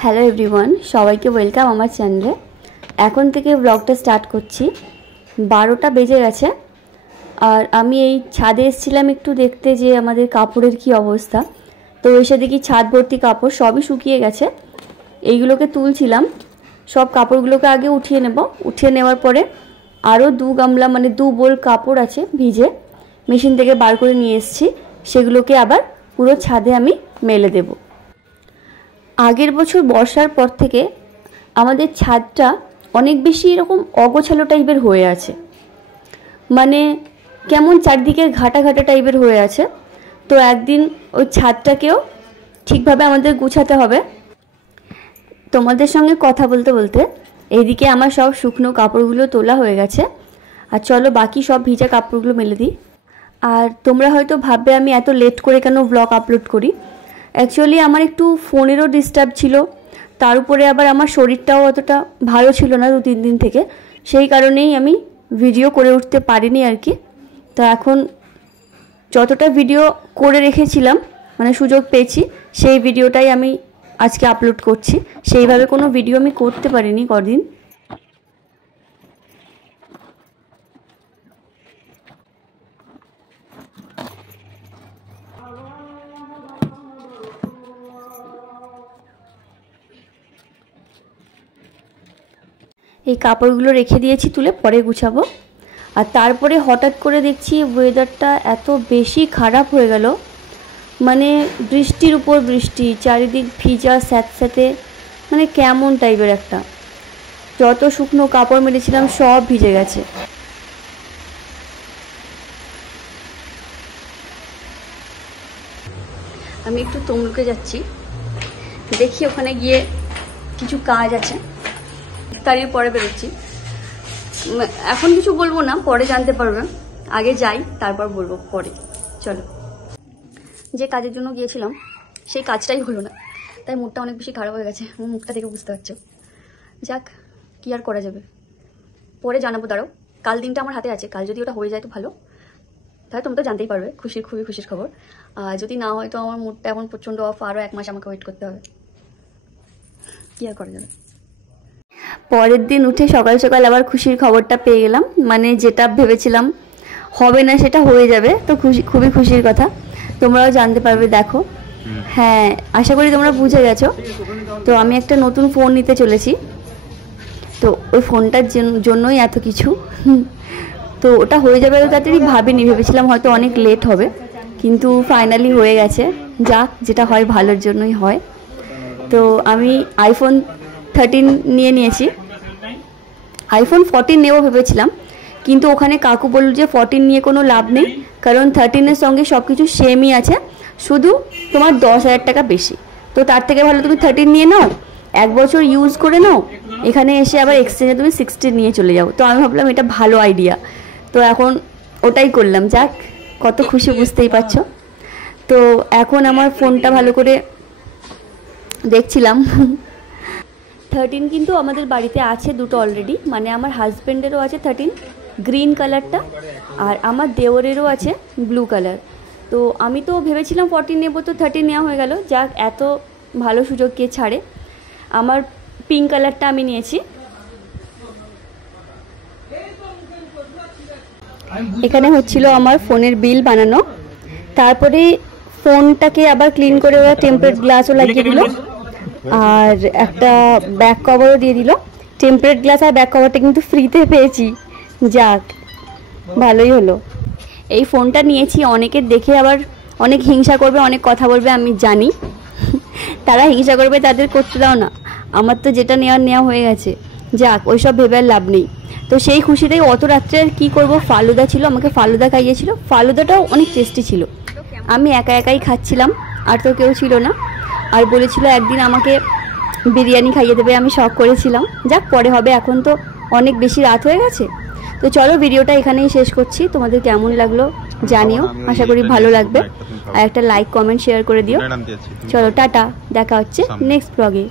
Hello everyone, সবাইকে welcome আমার চ্যানেলে। এখন থেকে ব্লগটা স্টার্ট করছি। 12টা বেজে গেছে আর আমি এই ছাদে এসেছিলাম একটু দেখতে যে আমাদের কাপড়ের কি অবস্থা। তো এসে দেখি ছাদ ভর্তি কাপড়, সবই শুকিয়ে গেছে। এইগুলোকে তুলছিলাম, সব কাপড়গুলোকে আগে উঠিয়ে নেব। উঠিয়ে নেওয়ার পরে আরও 2 গামলা মানে 2 বোল কাপড় আছে ভিজে, মেশিন থেকে বার করে নিয়ে এসেছি। সেগুলোকে আবার পুরো ছাদে আমি মেলে দেব। আগের বছর বর্ষার পর থেকে আমাদের ছাদটা অনেক বেশি এরকম অগোছালো টাইপের হয়ে আছে, মানে কেমন চারদিকে ঘাটা ঘাটা টাইপের হয়ে আছে। তো একদিন ওই ছাদটাকেও ঠিকভাবে আমাদের গুছাতে হবে। তোমাদের সঙ্গে কথা বলতে বলতে এইদিকে আমার সব শুকনো কাপড়গুলো তোলা হয়ে গেছে। আর চলো বাকি সব ভিজা কাপড়গুলো মেলে দিই। আর তোমরা হয়তো ভাববে আমি এত লেট করে কেন ব্লগ আপলোড করি। অ্যাকচুয়ালি আমার একটু ফোনেরও ডিস্টার্ব ছিল, তার উপরে আবার আমার শরীরটাও অতটা ভালো ছিল না 2-3 দিন থেকে। সেই কারণেই আমি ভিডিও করে উঠতে পারিনি আর কি। তো এখন যতটা ভিডিও করে রেখেছিলাম মানে সুযোগ পেয়েছি, সেই ভিডিওটাই আমি আজকে আপলোড করছি। সেইভাবে কোনো ভিডিও আমি করতে পারিনি কদিন। এই কাপড়গুলো রেখে দিয়েছি তুলে, পরে গুছাবো। আর তারপরে হঠাৎ করে দেখছি ওয়েদারটা এত বেশি খারাপ হয়ে গেল, মানে বৃষ্টির উপর বৃষ্টি, চারিদিক ভিজা স্যাঁতস্যাঁতে, মানে কেমন টাইপের একটা। যত শুকনো কাপড় মেলেছিলাম সব ভিজে গেছে। আমি একটু তমলুকে যাচ্ছি, দেখি ওখানে গিয়ে কিছু কাজ আছে, ইফতারির পরে বেরোচ্ছি। এখন কিছু বলবো না, পরে জানতে পারবে। আগে যাই তারপর বলবো পরে। চলো। যে কাজের জন্য গিয়েছিলাম সেই কাজটাই হলো না, তাই মুডটা অনেক বেশি খারাপ হয়ে গেছে। আমার মুখটা দেখে বুঝতে পারছো। যাক, কি আর করা যাবে, পরে জানাবো। দাঁড়াও, কাল দিনটা আমার হাতে আছে, কাল যদি ওটা হয়ে যায় তো ভালো, তাহলে তোমরা তো জানতেই পারবে। খুবই খুশির খবর। আর যদি না হয় তো আমার মুডটা এখন প্রচণ্ড অফ, আরও 1 মাস আমাকে ওয়েট করতে হবে। কি আর করা যাবে। পরের দিন উঠে সকাল সকাল আবার খুশির খবরটা পেয়ে গেলাম, মানে যেটা ভেবেছিলাম হবে না সেটা হয়ে যাবে। তো খুবই খুশির কথা, তোমরাও জানতে পারবে। দেখো, হ্যাঁ আশা করি তোমরা বুঝে গেছো। তো আমি একটা নতুন ফোন নিতে চলেছি, তো ওই ফোনটার জন্যই এত কিছু। তো ওটা হয়ে যাবে তো তাড়াতাড়ি ভাবিনি, ভেবেছিলাম হয়তো অনেক লেট হবে, কিন্তু ফাইনালি হয়ে গেছে। যাক, যেটা হয় ভালোর জন্যই হয়। তো আমি আইফোন 13 নিয়েছি। আইফোন 14 নেবো ভেবেছিলাম, কিন্তু ওখানে কাকু বলল যে 14 নিয়ে কোনো লাভ নেই, কারণ 13-এর সঙ্গে সব কিছু সেমই আছে, শুধু তোমার 10,000 টাকা বেশি। তো তার থেকে ভালো তুমি 13 নিয়ে নাও, 1 বছর ইউজ করে নাও, এখানে এসে আবার এক্সচেঞ্জে তুমি 16 নিয়ে চলে যাও। তো আমি ভাবলাম এটা ভালো আইডিয়া, তো এখন ওটাই করলাম। যাক, কত খুশি বুঝতেই পারছো। তো এখন আমার ফোনটা ভালো করে দেখছিলাম। 13 কিন্তু আমাদের বাড়িতে আছে দুটো অলরেডি, মানে আমার হাজব্যান্ডেরও আছে 13 গ্রিন কালারটা, আর আমার দেওরেরও আছে ব্লু কালার। তো আমি তো ভেবেছিলাম 14 নেবো, তো 13 নেওয়া হয়ে গেল। যাক, এত ভালো সুযোগ কে ছাড়ে। আমার পিঙ্ক কালারটা আমি নিয়েছি। এখানে হচ্ছিল আমার ফোনের বিল বানানো, তারপরে ফোনটাকে আবার ক্লিন করে ওরা টেম্পারেট গ্লাসও লাগিয়ে দিল, আর একটা ব্যাক কভারও দিয়ে দিল। টেম্পারেট গ্লাস আর ব্যাক কভারটা কিন্তু ফ্রিতে পেয়েছি। যাক, ভালোই হলো। এই ফোনটা নিয়েছি, অনেকের দেখে আবার অনেক হিংসা করবে, অনেক কথা বলবে, আমি জানি। তারা হিংসা করবে, তাদের করতে দাও না। আমার তো যেটা নেওয়া হয়ে গেছে। যাক, ওইসব ভেবে আর লাভ নেই। তো সেই খুশিতেই অত রাত্রে আর কী করবো, ফালুদা ছিল, আমাকে ফালুদা খাইয়েছিল। ফালুদাটাও অনেক টেস্টি ছিল। আমি একাই খাচ্ছিলাম, আর তো কেউ ছিল না। আর বলেছিল একদিন আমাকে বিরিয়ানি খাইয়ে দেবে, আমি শখ করেছিলাম। যাক, পরে হবে, এখন তো অনেক বেশি রাত হয়ে গেছে। তো চলো, ভিডিওটা এখানেই শেষ করছি। তোমাদের কেমন লাগলো জানিও, আশা করি ভালো লাগবে। আর একটা লাইক, কমেন্ট, শেয়ার করে দিও। চলো, টাটা, দেখা হচ্ছে নেক্সট ব্লগে।